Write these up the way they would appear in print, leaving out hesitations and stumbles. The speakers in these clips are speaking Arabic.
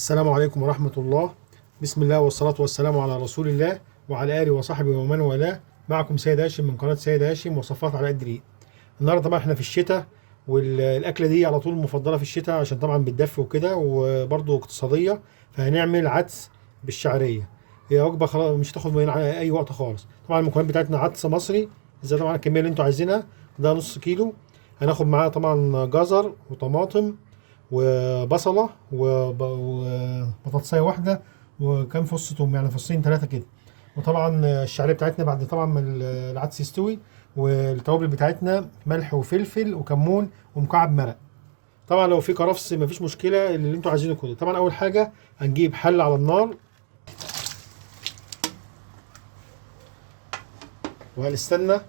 السلام عليكم ورحمة الله. بسم الله والصلاة والسلام على رسول الله وعلى آله وصحبه ومن والاه. معكم سيد هاشم من قناة سيد هاشم وصفات على قد الإيد. النهارده طبعا احنا في الشتاء، والأكلة دي على طول مفضلة في الشتاء عشان طبعا بتدفي وكده وبرضه اقتصادية. فهنعمل عدس بالشعرية. هي وجبة خلاص مش هتاخد مننا أي وقت خالص. طبعا المكونات بتاعتنا عدس مصري زي طبعا الكمية اللي انتوا عايزينها، ده نص كيلو. هناخد معاه طبعا جزر وطماطم وبصله وبطاطسايه واحده وكام فص توم، يعني فصين ثلاثه كده. وطبعا الشعريه بتاعتنا بعد طبعا ما العدس يستوي، والتوابل بتاعتنا ملح وفلفل وكمون ومكعب مرق. طبعا لو في كرفس مفيش مشكله، اللي انتوا عايزينه كله. طبعا اول حاجه هنجيب حله على النار وهنستنى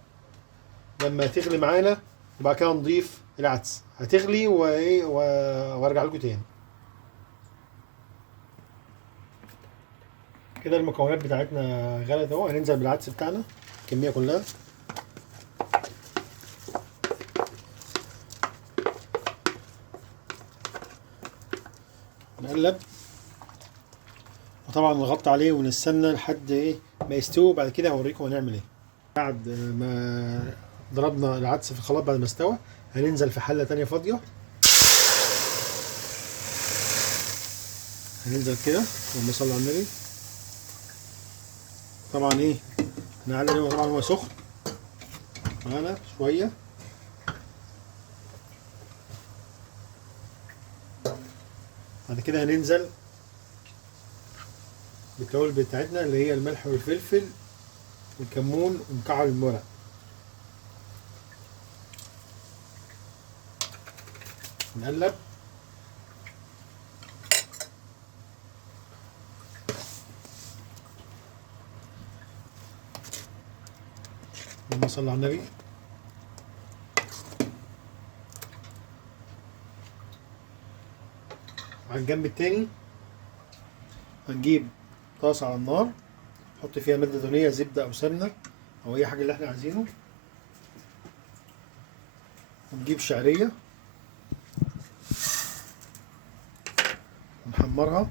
لما تغلي معانا، وبعد كده نضيف العدس. هتغلي وارجع لكم تاني. كده المكونات بتاعتنا غلت اهو. هننزل بالعدس بتاعنا الكميه كلها. نقلب، وطبعا نغطي عليه ونستنى لحد ما يستوي. بعد كده هوريكم هنعمل ايه. بعد ما ضربنا العدس في الخلاط بعد ما استوى، هننزل في حله تانية فاضيه. هننزل كده، اللهم صل على النبي. طبعا نعلي عليه طبعا هو سخن معانا شويه. بعد كده هننزل بالتوابل بتاعتنا اللي هي الملح والفلفل والكمون ومكعب المرق. نقلب، اللهم صل على النبي. على الجنب التاني هنجيب طاسة على النار، نحط فيها مادة دهنية، زبدة أو سمنة أو أي حاجة اللي احنا عايزينه. ونجيب شعرية ونحمرها.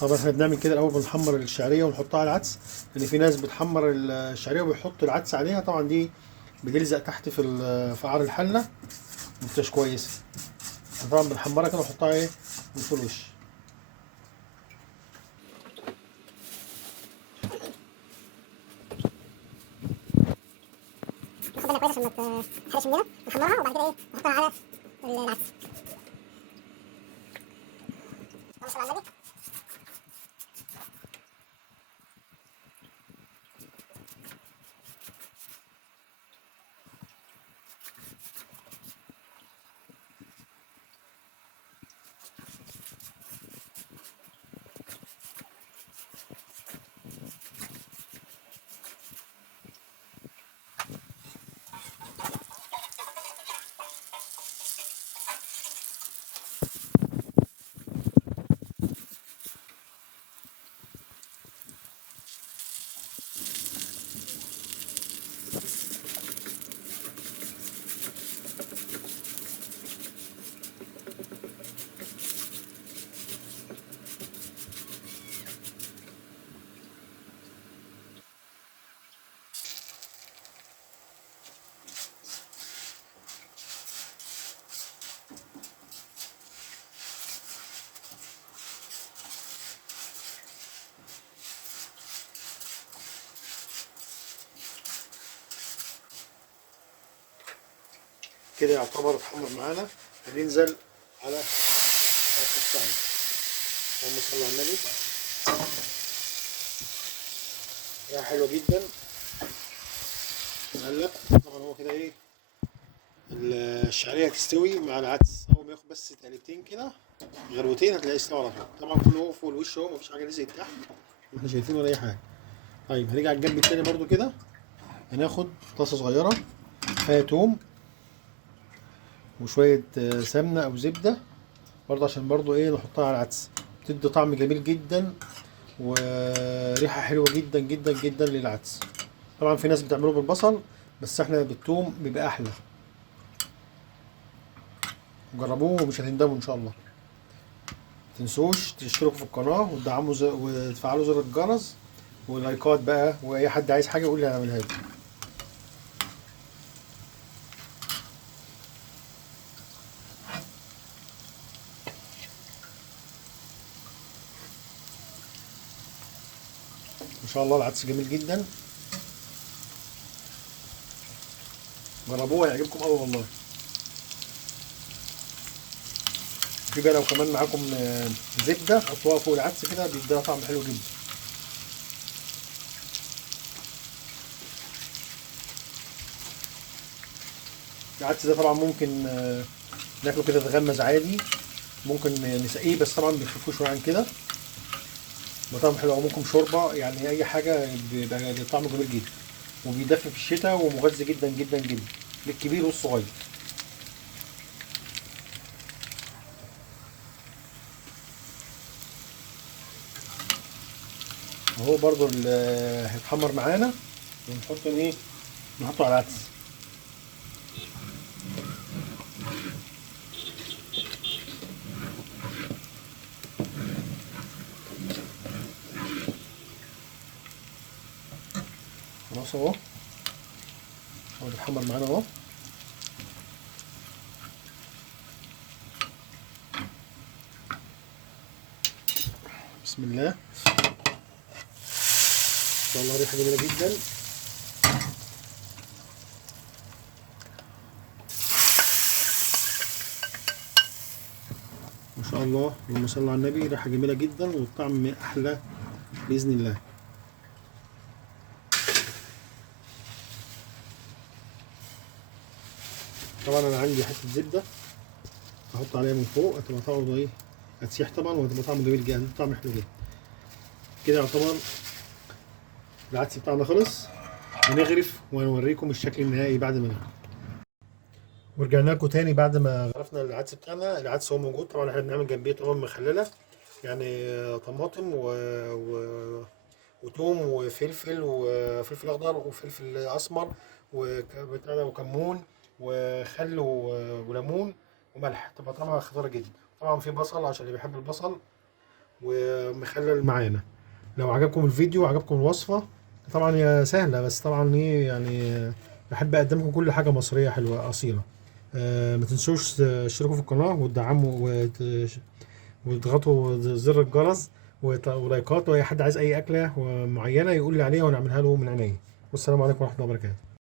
طبعا احنا بنعمل كده الأول، بنحمر الشعرية ونحطها على العدس، لأن في ناس بتحمر الشعرية وبيحط العدس عليها. طبعا دي بتلزق تحت في قعر الحلة، مبتبقاش كويسة. طبعا بنحمرها كده ونحطها من فوق الوش. ناخد بالنا كويس عشان ما تتحرقش مننا. نحمرها وبعد كده نحطها على العدس. اللهم صل على النبي. كده يعتبر اتحمر معانا. هننزل على العدس بتاعنا. اللهم صل على النبي. ريحة حلوة جدا. نقلب. طبعا هو كده الشعرية هتستوي مع العدس. أول ما ياخد بس تقلبتين كده، غروتين، هتلاقيه استوى على طول. طبعا كله فوق الوش اهو، مفيش حاجة نزلت تحت واحنا شايفين ولا أي حاجة. طيب هنيجي على الجنب التاني برضو كده. هناخد طاسة صغيرة فيها توم وشوية سمنة أو زبدة برضه، عشان برضه نحطها على العدس. بتدي طعم جميل جدا وريحة حلوة جدا جدا جدا للعدس. طبعا في ناس بتعمله بالبصل، بس احنا بالثوم بيبقى أحلى. جربوه ومش هتندموا ان شاء الله. متنسوش تشتركوا في القناه وتدعموا وتفعلوا زر الجرس ولايكات بقى، واي حد عايز حاجه يقول لي هعملها له. ما شاء الله العدس جميل جدا، جربوه هيعجبكم قوي والله. في بقى لو كمان معاكم زبده حطوها فوق العدس كده بيديها طعم حلو جدا. العدس ده طبعا ممكن ناكله كده تغمز عادي، ممكن نسقيه بس طبعا بيخفوه شويه عن كده، بطعم حلو، او ممكن شوربه، يعني اي حاجه بيبقى طعمه جميل جدا، وبيدفي في الشتاء ومغذي جدا جدا جدا للكبير والصغير. اهو برضو هيتحمر معانا، ونحط ايه، نحطه على العدس. خلاص اهو، هو بيتحمر معانا اهو. بسم الله، ان شاء الله ريحه جميله جدا. ما شاء الله، اللهم صل على النبي، ريحه جميله جدا والطعم احلى باذن الله. طبعا انا عندي حته زبده احط عليها من فوق، هتبقى طعمه ايه، هتسيح طبعا وهتبقى طعمه جميل جدا، طعم حلو جدا. كده يعتبر العدس بتاعنا خلص، هنغرف وهنوريكم الشكل النهائي بعد ما نغرف. ورجعنا لكم تاني بعد ما غرفنا العدس بتاعنا. العدس هو موجود طبعا، احنا بنعمل جنبيه طماطم مخلله، يعني طماطم وتوم وفلفل وفلفل اخضر وفلفل اسمر وكمون وخل وليمون وملح، تبقى طعمها خطيره جدا. طبعا في بصل عشان اللي بيحب البصل، ومخلل معانا. لو عجبكم الفيديو وعجبكم الوصفه، طبعا هي سهله بس طبعا ايه يعني، بحب اقدم لكم كل حاجه مصريه حلوه اصيله. ما تنسوش تشتركوا في القناه وتدعموا وتضغطوا زر الجرس ولايكات، واي حد عايز اي اكله معينه يقول لي عليها ونعملها له من عينيا. والسلام عليكم ورحمه الله وبركاته.